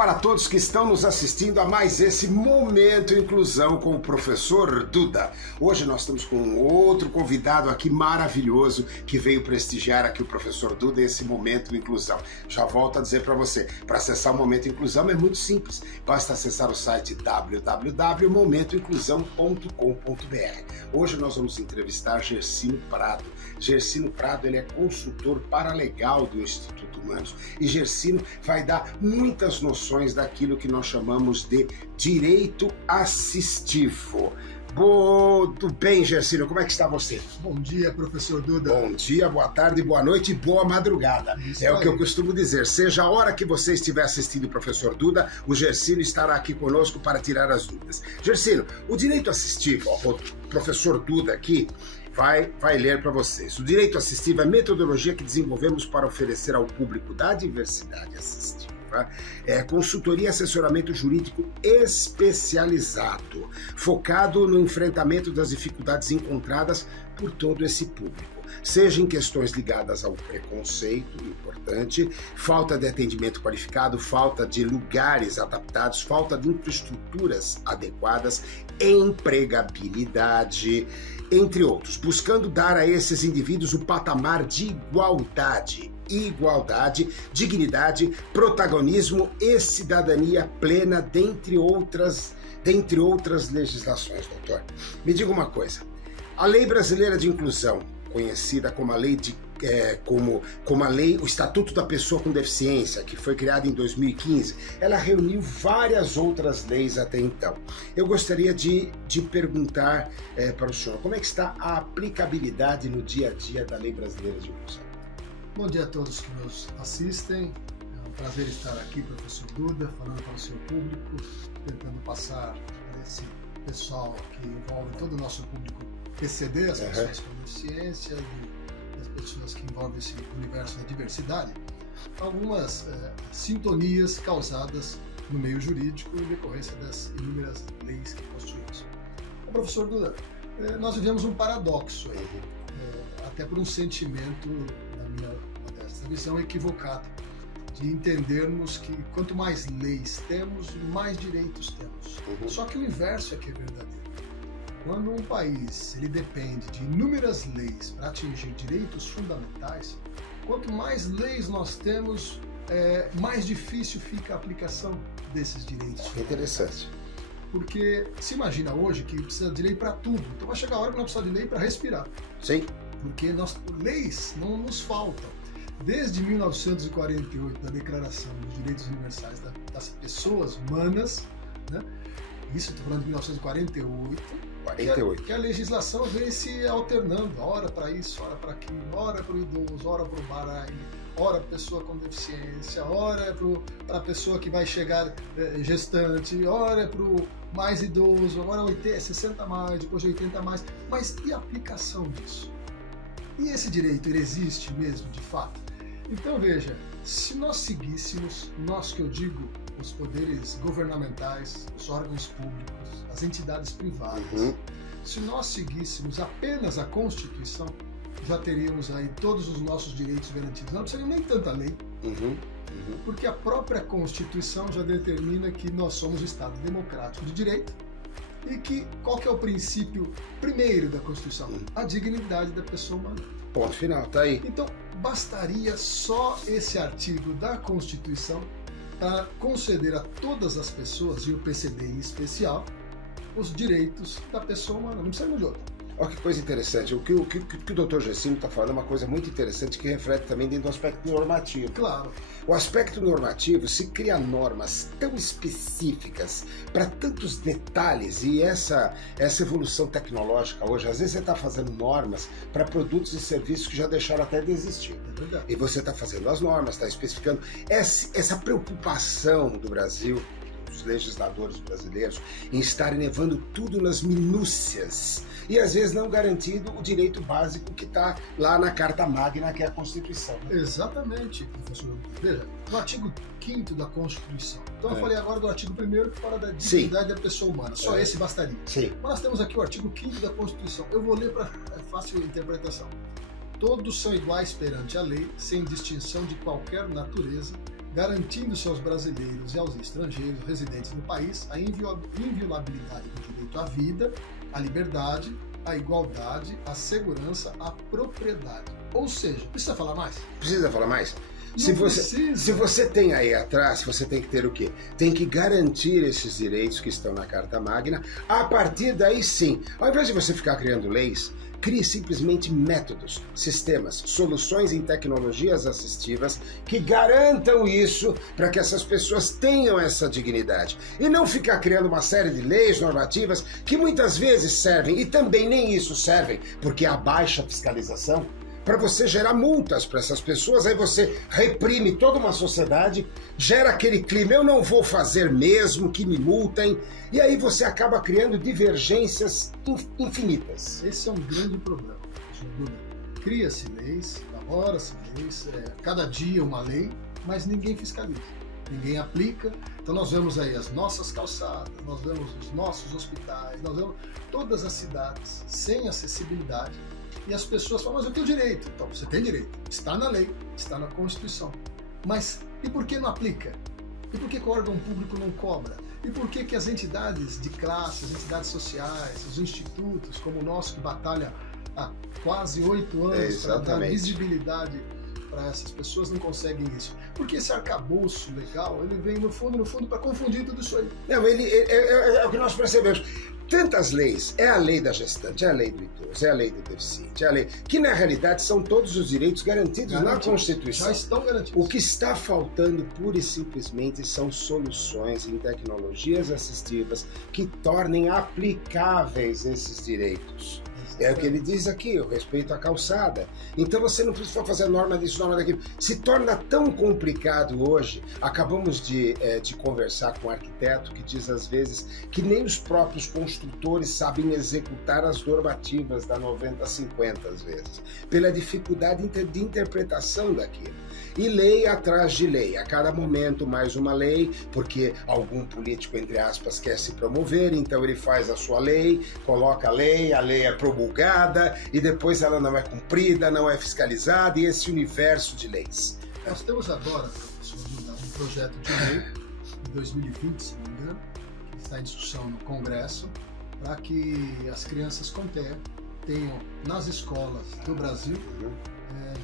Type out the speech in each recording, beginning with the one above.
para todos que estão nos assistindo a mais esse Momento Inclusão com o professor Duda. Hoje nós estamos com um outro convidado aqui maravilhoso que veio prestigiar aqui o professor Duda esse Momento Inclusão. Já volto a dizer para você, para acessar o Momento Inclusão é muito simples. Basta acessar o site www.momentoinclusão.com.br. Hoje nós vamos entrevistar Gersino Prado. Gersino Prado, ele é consultor paralegal do Instituto Humanos e Gersino vai dar muitas noções daquilo que nós chamamos de direito assistivo. Tudo bem, Gersino? Como é que está você? Bom dia, professor Duda. Bom dia, boa tarde, boa noite e boa madrugada. Isso é aí. O que eu costumo dizer. Seja a hora que você estiver assistindo o professor Duda, o Gersino estará aqui conosco para tirar as dúvidas. Gersino, o direito assistivo, o professor Duda aqui vai ler para vocês. O direito assistivo é a metodologia que desenvolvemos para oferecer ao público da diversidade assistiva consultoria e assessoramento jurídico especializado, focado no enfrentamento das dificuldades encontradas por todo esse público, seja em questões ligadas ao preconceito, importante, falta de atendimento qualificado, falta de lugares adaptados, falta de infraestruturas adequadas, empregabilidade, entre outros, buscando dar a esses indivíduos o patamar de igualdade, dignidade, protagonismo e cidadania plena, dentre outras legislações, doutor. Me diga uma coisa, a Lei Brasileira de Inclusão, conhecida como a lei como a lei, o Estatuto da Pessoa com Deficiência, que foi criada em 2015, ela reuniu várias outras leis até então. Eu gostaria de perguntar para o senhor, como é que está a aplicabilidade no dia a dia da Lei Brasileira de Inclusão? Bom dia a todos que nos assistem. É um prazer estar aqui, professor Duda, falando para o seu público, tentando passar para esse pessoal que envolve todo o nosso público PCD, as pessoas com deficiência e as pessoas que envolvem esse universo da diversidade, algumas sintonias causadas no meio jurídico em decorrência das inúmeras leis que constituímos. Professor Duda, nós vivemos um paradoxo aí, até por um sentimento, na minha modesta visão, equivocado, de entendermos que quanto mais leis temos, mais direitos temos. Só que o inverso é que é verdadeiro. Quando um país ele depende de inúmeras leis para atingir direitos fundamentais, quanto mais leis nós temos, mais difícil fica a aplicação desses direitos. Interessante. Porque se imagina hoje que precisa de lei para tudo. Então vai chegar a hora que nós precisamos de lei para respirar. Sim. Porque leis não nos faltam. Desde 1948, da Declaração dos Direitos Universais das Pessoas Humanas, né? Isso estou falando de 1948, que a legislação vem se alternando, hora para isso, hora para aquilo, hora para o idoso, hora para o baraile, hora para a pessoa com deficiência, hora para a pessoa que vai chegar gestante, hora para o mais idoso, agora 60 mais, depois de 80 mais. Mas e a aplicação disso? E esse direito, ele existe mesmo, de fato? Então veja, se nós seguíssemos, nós que eu digo, os poderes governamentais, os órgãos públicos, as entidades privadas, se nós seguíssemos apenas a Constituição, já teríamos aí todos os nossos direitos garantidos. Não precisaria nem tanta lei, porque a própria Constituição já determina que nós somos um Estado democrático de direito e que qual que é o princípio primeiro da Constituição? A dignidade da pessoa humana. Ponto final, tá aí. Então, bastaria só esse artigo da Constituição para conceder a todas as pessoas, e o PCD em especial, os direitos da pessoa humana. Não precisa de outro. Olha que coisa interessante. O que o Dr. Gersino está falando é uma coisa muito interessante que reflete também dentro do aspecto normativo. Claro. O aspecto normativo se cria normas tão específicas para tantos detalhes e essa evolução tecnológica hoje, às vezes você está fazendo normas para produtos e serviços que já deixaram até de existir. É verdade. E você está fazendo as normas, está especificando essa preocupação do Brasil, dos legisladores brasileiros, em estarem levando tudo nas minúcias e às vezes não garantindo o direito básico que está lá na Carta Magna, que é a Constituição. Né? Exatamente, professor. Veja, no artigo 5º da Constituição. Então eu falei agora do artigo 1º que fala da dignidade da pessoa humana. Só esse bastaria. Sim. Mas nós temos aqui o artigo 5º da Constituição. Eu vou ler para fácil interpretação. Todos são iguais perante a lei, sem distinção de qualquer natureza, garantindo-se aos brasileiros e aos estrangeiros residentes no país a inviolabilidade do direito à vida, à liberdade, à igualdade, à segurança, à propriedade. Ou seja, precisa falar mais? Precisa falar mais? Precisa. Se você tem aí atrás, você tem que ter o quê? Tem que garantir esses direitos que estão na Carta Magna. A partir daí, sim, ao invés de você ficar criando leis, crie simplesmente métodos, sistemas, soluções em tecnologias assistivas que garantam isso para que essas pessoas tenham essa dignidade. E não ficar criando uma série de leis normativas que muitas vezes servem, e também nem isso servem, porque há baixa fiscalização, para você gerar multas para essas pessoas, aí você reprime toda uma sociedade, gera aquele clima, eu não vou fazer mesmo, que me multem, e aí você acaba criando divergências infinitas. Esse é um grande problema. Cria-se leis, elabora-se leis, cada dia uma lei, mas ninguém fiscaliza, ninguém aplica. Então nós vemos aí as nossas calçadas, nós vemos os nossos hospitais, nós vemos todas as cidades sem acessibilidade. E as pessoas falam, mas eu tenho direito. Então, você tem direito. Está na lei, está na Constituição. Mas e por que não aplica? E por que o órgão público não cobra? E por que as entidades de classe, as entidades sociais, os institutos como o nosso, que batalha há quase 8 anos para dar visibilidade para essas pessoas, não conseguem isso? Porque esse arcabouço legal, ele vem no fundo, para confundir tudo isso aí. Não, é o que nós percebemos. Tantas leis, é a lei da gestante, é a lei do idoso, é a lei do deficiente, é a lei... que na realidade são todos os direitos garantidos na Constituição. Já estão garantidos. O que está faltando pura e simplesmente são soluções em tecnologias assistivas que tornem aplicáveis esses direitos. É o que ele diz aqui, o respeito à calçada. Então você não precisa fazer norma disso, norma daquilo. Se torna tão complicado hoje. Acabamos de conversar com um arquiteto que diz às vezes que nem os próprios construtores sabem executar as normativas da 90-50 às vezes, pela dificuldade de interpretação daquilo. E lei atrás de lei, a cada momento mais uma lei, porque algum político, entre aspas, quer se promover, então ele faz a sua lei, coloca a lei é promulgada e depois ela não é cumprida, não é fiscalizada, e esse universo de leis. Nós temos agora, professor Duda, um projeto de lei de 2020, se não me engano, que está em discussão no Congresso, para que as crianças com TEA tenham nas escolas do Brasil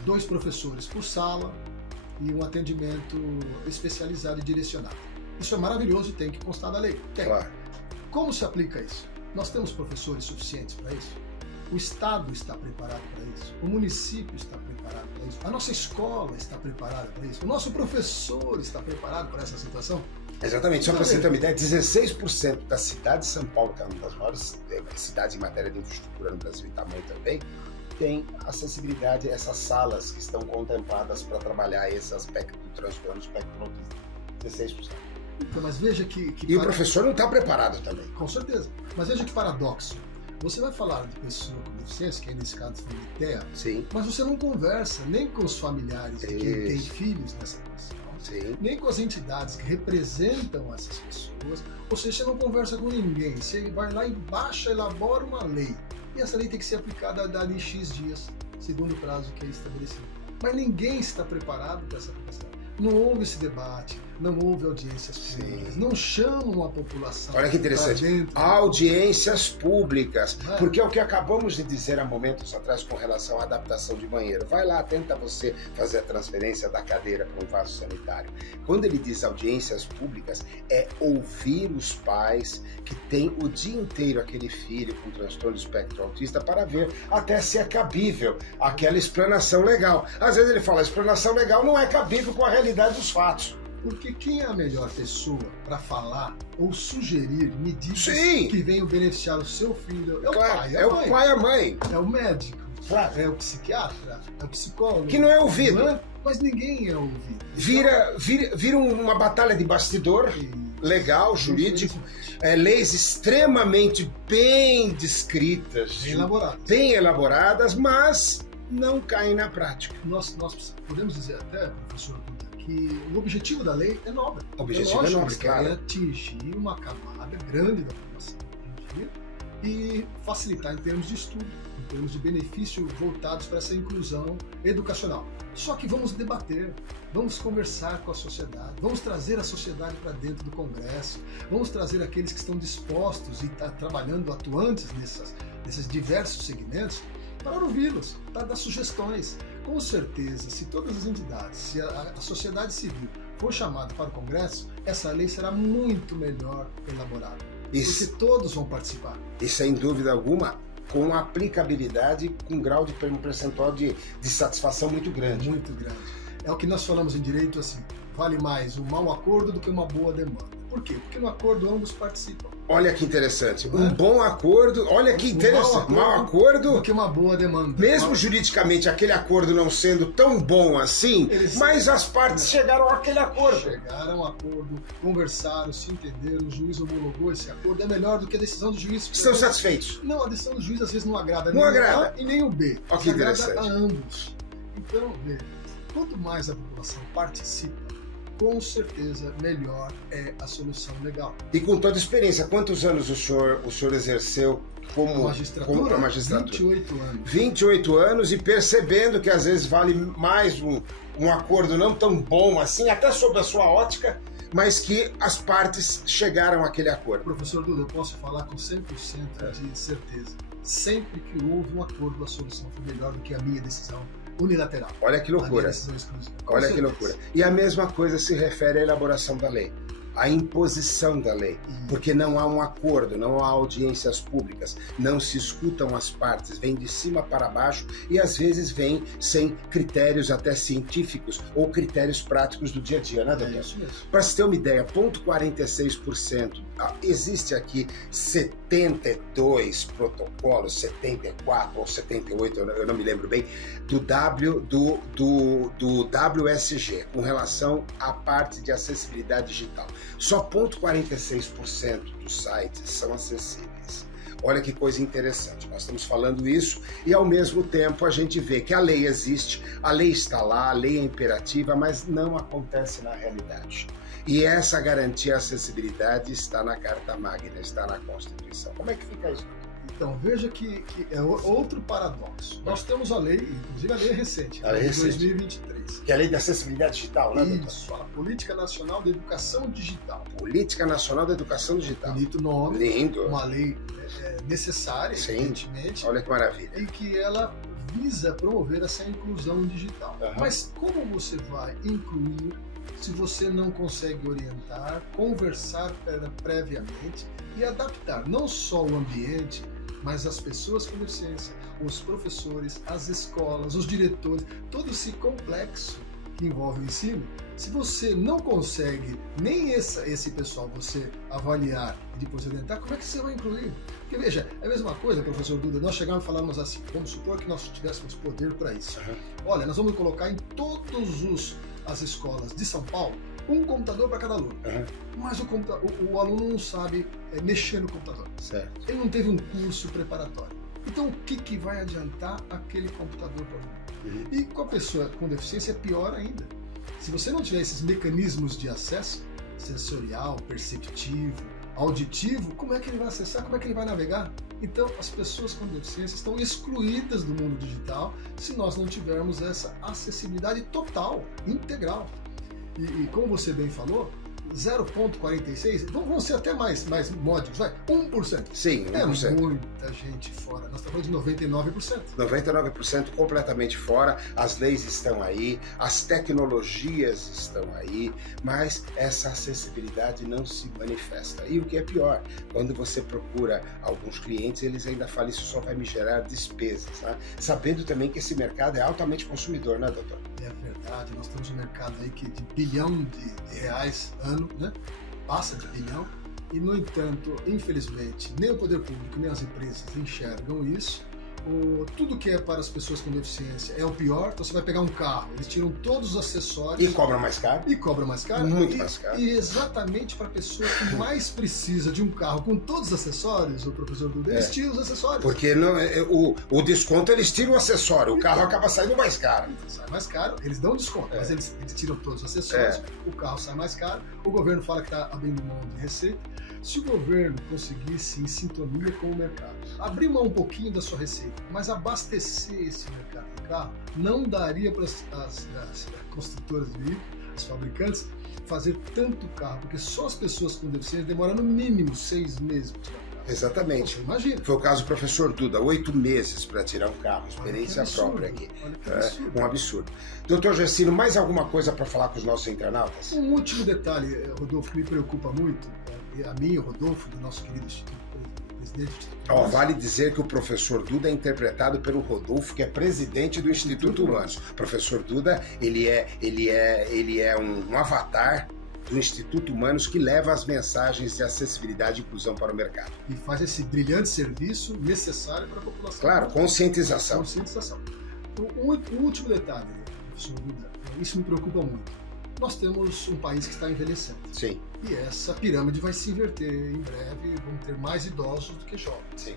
2 professores por sala e um atendimento especializado e direcionado. Isso é maravilhoso e tem que constar da lei. Tem. Claro. Como se aplica isso? Nós temos professores suficientes para isso? O Estado está preparado para isso? O município está preparado para isso? A nossa escola está preparada para isso? O nosso professor está preparado para essa situação? Exatamente, só para você ter uma ideia, 16% da cidade de São Paulo, que é uma das maiores cidades em matéria de infraestrutura no Brasil e tamanho também, tem acessibilidade a essas salas que estão contempladas para trabalhar esse aspecto do transtorno do espectro autista. 16%. Então, mas veja que o professor não está preparado também. Com certeza. Mas veja que paradoxo. Você vai falar de pessoa com deficiência, que aí nesse caso foi de TEA, sim, mas você não conversa nem com os familiares de quem tem filhos nessa condição, sim, nem com as entidades que representam essas pessoas, ou seja, você não conversa com ninguém, você vai lá e baixa, elabora uma lei, e essa lei tem que ser aplicada dali X dias, segundo o prazo que é estabelecido. Mas ninguém está preparado para essa questão. Não houve esse debate, não houve audiências públicas, não chamam a população. Olha que interessante, audiências públicas, porque é o que acabamos de dizer há momentos atrás com relação à adaptação de banheiro. Vai lá, tenta você fazer a transferência da cadeira para um vaso sanitário. Quando ele diz audiências públicas, é ouvir os pais que têm o dia inteiro aquele filho com transtorno do espectro autista para ver até se é cabível aquela explanação legal. Às vezes ele fala, a explanação legal não é cabível com a realidade dos fatos. Porque quem é a melhor pessoa para falar ou sugerir medidas Sim, que venham beneficiar o seu filho? É o claro, pai, é o pai e a mãe. É o médico, claro, é o psiquiatra, é o psicólogo. Que não é ouvido. Não é? Mas ninguém é ouvido. Vira uma batalha de bastidor, legal, jurídico, leis extremamente bem descritas, bem elaboradas, mas não caem na prática. Nós podemos dizer até, professor, que o objetivo da lei é nobre. O objetivo é nobre, claro. É atingir uma camada grande da população hoje em dia e facilitar em termos de estudo, em termos de benefício voltados para essa inclusão educacional. Só que vamos debater, vamos conversar com a sociedade, vamos trazer a sociedade para dentro do Congresso, vamos trazer aqueles que estão dispostos e estão trabalhando, atuantes nesses diversos segmentos, para ouvi-los, para dar sugestões. Com certeza, se todas as entidades, se a sociedade civil for chamada para o Congresso, essa lei será muito melhor elaborada. Isso. Porque todos vão participar. E sem dúvida alguma, com aplicabilidade, com um grau de um percentual de satisfação muito grande. Muito grande. É o que nós falamos em direito assim, vale mais um mau acordo do que uma boa demanda. Por quê? Porque no acordo ambos participam. Olha que interessante. Um bom acordo, olha que interessante. Mau acordo do que uma boa demanda. Mesmo juridicamente aquele acordo não sendo tão bom assim, mas as partes chegaram àquele acordo. Chegaram a acordo, conversaram, se entenderam, o juiz homologou esse acordo, é melhor do que a decisão do juiz. Estão satisfeitos? Não, a decisão do juiz às vezes não agrada nem o A e nem o B. Olha que agrada a ambos. Então, veja, quanto mais a população participa, com certeza melhor é a solução legal. E com toda a experiência, quantos anos o senhor exerceu como magistratura? 28 anos. 28 anos e percebendo que às vezes vale mais um acordo não tão bom assim, até sob a sua ótica, mas que as partes chegaram àquele acordo. Professor Duda, eu posso falar com 100% de certeza. Sempre que houve um acordo, a solução foi melhor do que a minha decisão unilateral. Olha que loucura. Olha que loucura. E a mesma coisa se refere à elaboração da lei, à imposição da lei, porque não há um acordo, não há audiências públicas, não se escutam as partes, vem de cima para baixo e às vezes vem sem critérios até científicos ou critérios práticos do dia a dia, né, doutor? É isso mesmo. Para se ter uma ideia, 0,46%, existe aqui 72 protocolos, 74 ou 78, eu não me lembro bem, do WSG, com relação à parte de acessibilidade digital. Só 0,46% dos sites são acessíveis. Olha que coisa interessante, nós estamos falando isso e ao mesmo tempo a gente vê que a lei existe, a lei está lá, a lei é imperativa, mas não acontece na realidade. E essa garantia à acessibilidade está na Carta Magna, está na Constituição. Como é que fica isso? Então, veja que é outro paradoxo. Nós temos a lei, inclusive a lei é recente, a lei de recente. 2023. Que é a Lei de Acessibilidade Digital, né, doutor? Isso, a Política Nacional de Educação Digital. Política Nacional da Educação Digital. Bonito nome. Lindo. Uma lei necessária, sim, evidentemente. Olha que maravilha. E que ela visa promover essa inclusão digital. Mas como você vai incluir se você não consegue orientar, conversar previamente e adaptar não só o ambiente, mas as pessoas com deficiência, os professores, as escolas, os diretores, todo esse complexo que envolve o ensino? Se você não consegue nem esse pessoal você avaliar e depois orientar, como é que você vai incluir? Porque veja, é a mesma coisa, professor Duda, nós chegamos e falamos assim, vamos supor que nós tivéssemos poder para isso. Olha, nós vamos colocar em todas as escolas de São Paulo um computador para cada aluno. Mas o aluno não sabe mexer no computador. Certo. Ele não teve um curso preparatório. Então, o que vai adiantar aquele computador para o aluno? E com a pessoa com deficiência é pior ainda. Se você não tiver esses mecanismos de acesso, sensorial, perceptivo, auditivo, como é que ele vai acessar? Como é que ele vai navegar? Então, as pessoas com deficiência estão excluídas do mundo digital se nós não tivermos essa acessibilidade total, integral. E como você bem falou, 0,46, vão ser até mais módicos, vai, 1%. Sim, 1%. É muita gente fora, nós estamos falando de 99%. 99% completamente fora, as leis estão aí, as tecnologias estão aí, mas essa acessibilidade não se manifesta. E o que é pior, quando você procura alguns clientes, eles ainda falam, isso só vai me gerar despesas, né? Sabendo também que esse mercado é altamente consumidor, né, doutor? É verdade, nós temos um mercado aí que de bilhão de reais ano, né? Passa de bilhão, e no entanto, infelizmente, nem o poder público nem as empresas enxergam isso, tudo que é para as pessoas com deficiência é o pior. Então você vai pegar um carro, eles tiram todos os acessórios. E cobra mais caro. E cobra mais caro. Muito mais caro. E exatamente para a pessoa que mais precisa de um carro com todos os acessórios, o professor Duda, eles tiram os acessórios. Porque não, o desconto, eles tiram o acessório, o carro acaba saindo mais caro. Sai mais caro, eles dão desconto, mas eles tiram todos os acessórios, o carro sai mais caro, o governo fala que está abrindo mão de receita. Se o governo conseguisse, em sintonia com o mercado, abrir mão um pouquinho da sua receita, mas abastecer esse mercado de carro, não daria para as construtoras de veículos, as fabricantes, fazer tanto carro, porque só as pessoas com deficiência demoram no mínimo 6 meses para tirar um carro. Exatamente. Imagina. Foi o caso do professor Duda, 8 meses para tirar um carro, experiência própria aqui. Um absurdo. Doutor Gersino, mais alguma coisa para falar com os nossos internautas? Um último detalhe, Rodolfo, que me preocupa muito, a mim, o Rodolfo, do nosso querido Instituto, presidente do Instituto. Vale dizer que o professor Duda é interpretado pelo Rodolfo, que é presidente do Instituto Humanos. O professor Duda, ele é um avatar do Instituto Humanos que leva as mensagens de acessibilidade e inclusão para o mercado. E faz esse brilhante serviço necessário para a população. Claro, conscientização. O último detalhe, professor Duda, isso me preocupa muito. Nós temos um país que está envelhecendo. Sim. E essa pirâmide vai se inverter em breve, vão ter mais idosos do que jovens. Sim.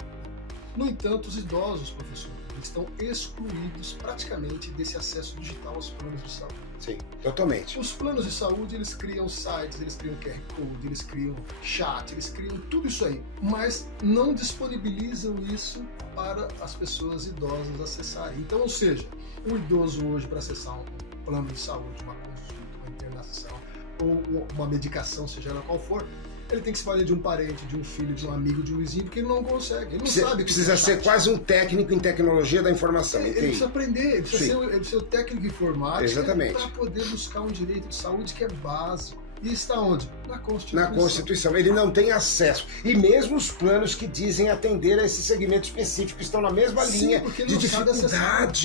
No entanto, os idosos, professor, eles estão excluídos praticamente desse acesso digital aos planos de saúde. Sim, totalmente. Os planos de saúde, eles criam sites, eles criam QR Code, eles criam chat, eles criam tudo isso aí, mas não disponibilizam isso para as pessoas idosas acessarem. Então, ou seja, um idoso hoje para acessar um plano de saúde, uma consulta, uma internação ou uma medicação, seja ela qual for, ele tem que se valer de um parente, de um filho, de um amigo, de um vizinho, porque ele não consegue, ele não sabe o que precisa ser quase um técnico em tecnologia da informação. Ele precisa aprender, ele precisa ser o técnico informático para poder buscar um direito de saúde que é básico. E está onde? Na Constituição. Na Constituição. Ele não tem acesso. E mesmo os planos que dizem atender a esse segmento específico estão na mesma linha de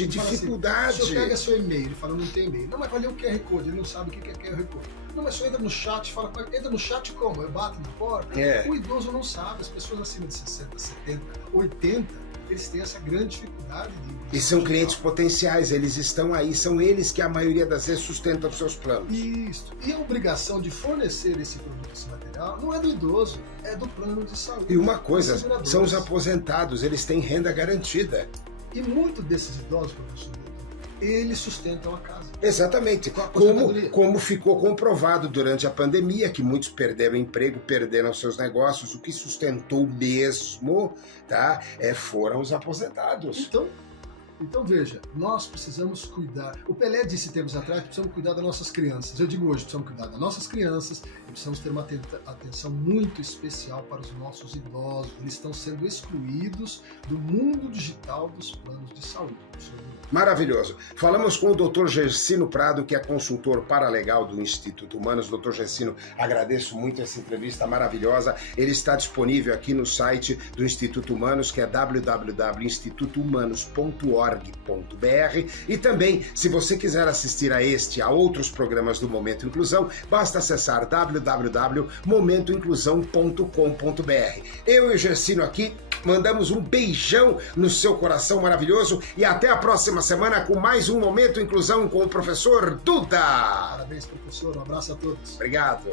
dificuldade. Assim, o senhor pega seu e-mail, ele fala, não tem e-mail. Não, mas vai ler o QR Code, ele não sabe o que é QR Code. Não, mas só entra no chat, fala, entra no chat como? Eu bato na porta? O idoso não sabe, as pessoas acima de 60, 70, 80, eles têm essa grande dificuldade de... E são clientes potenciais, eles estão aí, são eles que a maioria das vezes sustentam os seus planos. Isso. E a obrigação de fornecer esse produto, esse material, não é do idoso, é do plano de saúde. E uma coisa, são os aposentados, eles têm renda garantida. E muitos desses idosos, professor, eles sustentam a casa. Exatamente. Como ficou comprovado durante a pandemia, que muitos perderam emprego, perderam seus negócios, o que sustentou mesmo, tá, foram os aposentados. Então veja, nós precisamos cuidar. O Pelé disse tempos atrás que precisamos cuidar das nossas crianças. Eu digo hoje, precisamos cuidar das nossas crianças e precisamos ter uma atenção muito especial para os nossos idosos. Eles estão sendo excluídos do mundo digital dos planos de saúde. Maravilhoso. Falamos com o Dr. Gersino Prado, que é consultor paralegal do Instituto Humanos. Dr. Gersino, agradeço muito essa entrevista maravilhosa. Ele está disponível aqui no site do Instituto Humanos, que é www.institutohumanos.org.br. E também, se você quiser assistir a outros programas do Momento Inclusão, basta acessar www.momentoinclusão.com.br. Eu e o Gersino aqui mandamos um beijão no seu coração maravilhoso e até a próxima semana com mais um Momento Inclusão com o professor Duda. Parabéns, professor. Um abraço a todos. Obrigado.